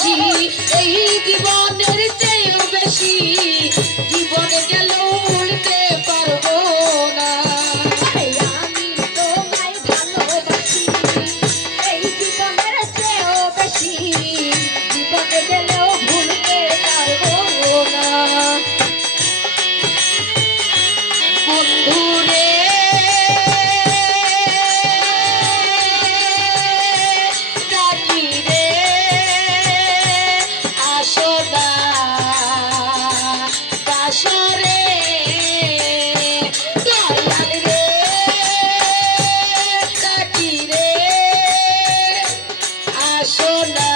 ভালোবাসি এই জীবনের চেয়েও বেশি জীবনে গেল ভুলতে পারবো না আমি তোমায় ভালোবাসি এই জীবনের চেয়েও বেশি জীবনে গেলেও ভুলতে পারবো না বন্ধুরে ডাকি রে আসো না বাসরে দয়াল রে ডাকি রে আসো না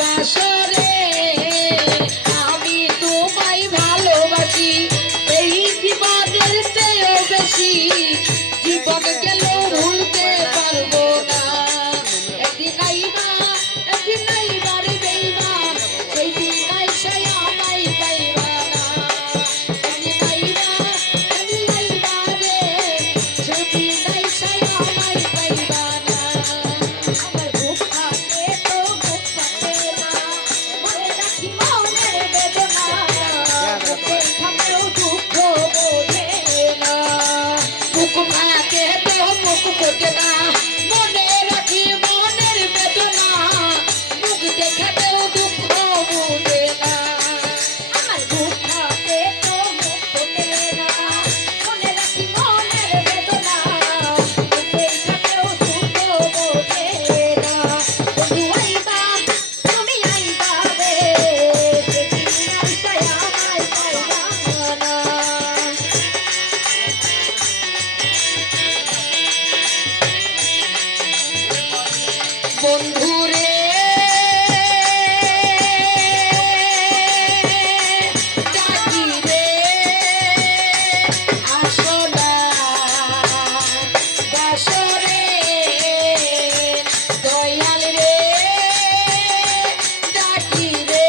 বাসরে আমি তোমায় ভালোবাসি এই জীবনের চেয়েও বেশি জীবন গেলেও ভুলতে পারবো না একদিন আইবা রে বেইমান সেই দিন আইসা আমায় পাইবা না একদিন আইবা রে সেই দিন আইসা আমায় পাইবা না আমার বুক ফাটে তো বুক ফাটে না মনে রাখি মনের বেদনা বুকে থাকেও দুঃখ বোঝে না বুক ফাটে তো বুক ফোটে না মনে রাখি মনের বেদনা মুখ দেখাতেও দুঃখ বুঝে না আমার বুক ফাটে তো বুক ফোটে না মনে রাখি মনের বেদনা বুকে থাকেও দুঃখ বোঝে না বন্ধু আইবা তুমি আইবা রে সেদিন আইসা আমায় পাইবা না বন্ধুরে ডাকি রে আসো না বাসরে দয়াল রে ডাকি রে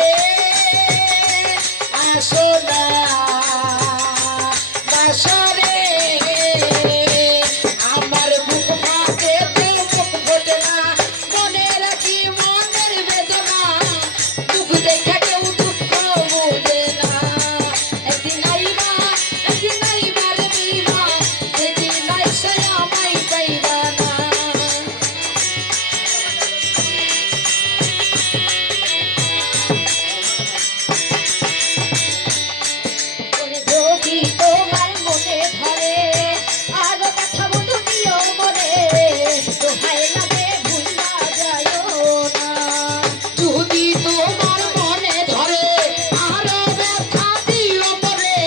আসো না বাসরে আমার বুক ফাটে তো বুক ফোটে না মনে রাখি মনের বেদনা মুখ দেখা কেউ দুঃখ বোঝে না একদিন আইবা রে বেইমান সেদিন আইসা আমায় পাইবা না ওরে যদি তোমার মনে ধরে আরো কথা বন্ধু দিও মনে দোহাই লাগে ভুলা যায়ও না যদি তোমার মনে ধরে আরো ব্যথা দিও মরে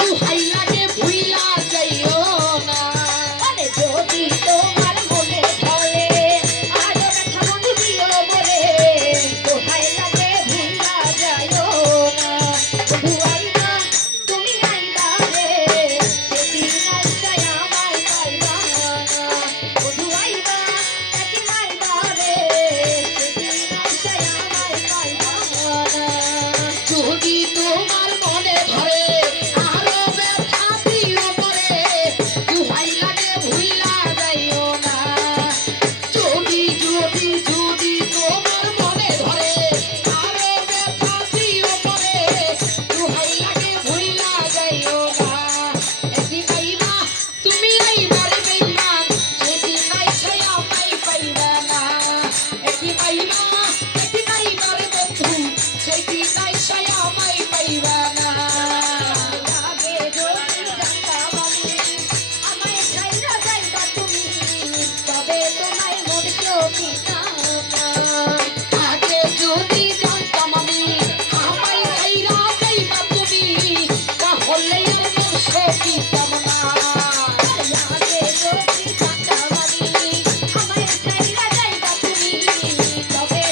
দুহাই লাগে ভুইলা যাইও না ওরে যদি তোমার মনে ধরে আরো কথা বন্ধু দিও মনে দোহাই লাগে ভুলা যায়ও না বন্ধু আইবা তুমি আইবা রে সেদিন আইসা আমায় পাইবা না বন্ধু আইবা একদিন আইবা রে সেদিন আইসা আমায় পাইবা না যদি তোমার মনে ধরে আরো ব্যথা দিও মরে দুহাই লাগে ভুইলা যাইও না যদি তোমার মনে ধরে আরো ব্যথা দিও মরে দুহাই লাগে ভুইলা যাইও না একদিন আইবা তুমি আইবা রে বেইমান সেদিন আইসা আমায় পাইবা না একদিন আইবা রে বন্ধু সেদিন আইসা আমায় পাইবা না আগে যদি জানতাম আমি আমায় ছাইরা যাইবা তুমি তবে তোমায় মন কেউ দিতাম না আগে যদি জানতাম আমি আমায় ছাইরা যাইবা তুমি তাহলে আর মন সকিতাম না আগে যদি জানতাম আমি আমায় ছাইরা যাইবা তুমি তবে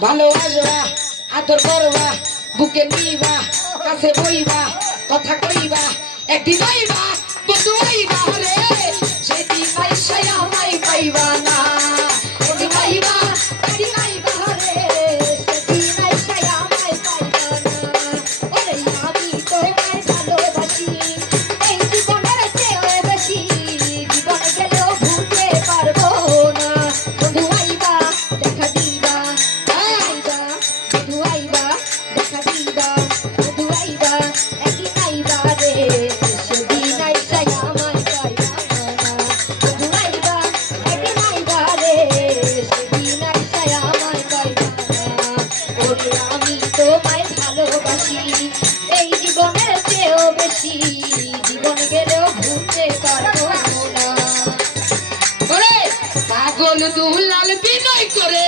ভালোবাসবা আদর করবা বুকে নিবা কাছে বইবা কথা কইবা একদিন আইবা বন্ধু আইবা রে সেদিন আইসা আমায় পাইবা না একদিন আইবা একদিন আইবা রে সেদিন আইসা আমায় পাইবা না ওরে আমি তোমায় ভালোবাসি এই জীবনের চেয়েও বেশি জীবন গেলেও ভুলতে পারবো না বন্ধু আইবা দেখা দিবা আইবা বন্ধু আইবা দেখা দিবা বন্ধু আইবা একদিন আইবা রে সেদিন আইসা আমায় পাইবা না বন্ধু আইবা একদিন আইবা রে সেদিন আইসা আমায় পাইবা না ওরে আমি তোমায় ভালোবাসি এই জীবনের চেয়েও বেশি জীবন গেলেও ভুলতে পারবো না ওরে পাগল দুলাল বিনয় করে